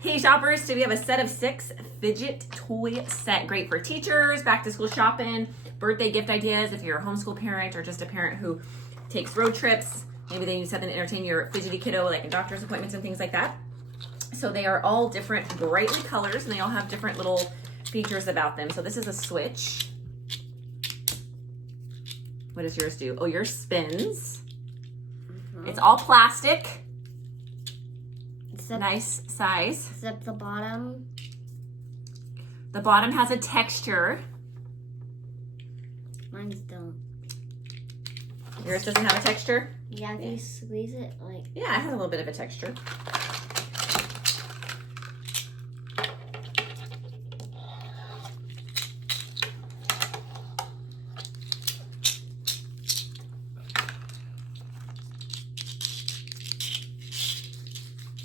Hey shoppers, today we have a set of 6 Fidget toy set. Great for teachers, back to school shopping, birthday gift ideas if you're a homeschool parent or just a parent who takes road trips. Maybe they need something to entertain your fidgety kiddo, like in doctor's appointments and things like that. So they are all different brightly colors and they all have different little features about them. So this is a switch. What does yours do? Oh, yours spins. It's all plastic. Nice size. Except the bottom. The bottom has a texture. Mine's don't. Yours doesn't have a texture? Yeah, if you squeeze it, like... Yeah, it has a little bit of a texture.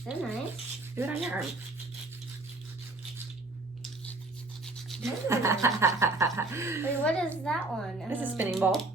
They're nice. Do it on your arm. Wait, what is that one? It's a spinning ball.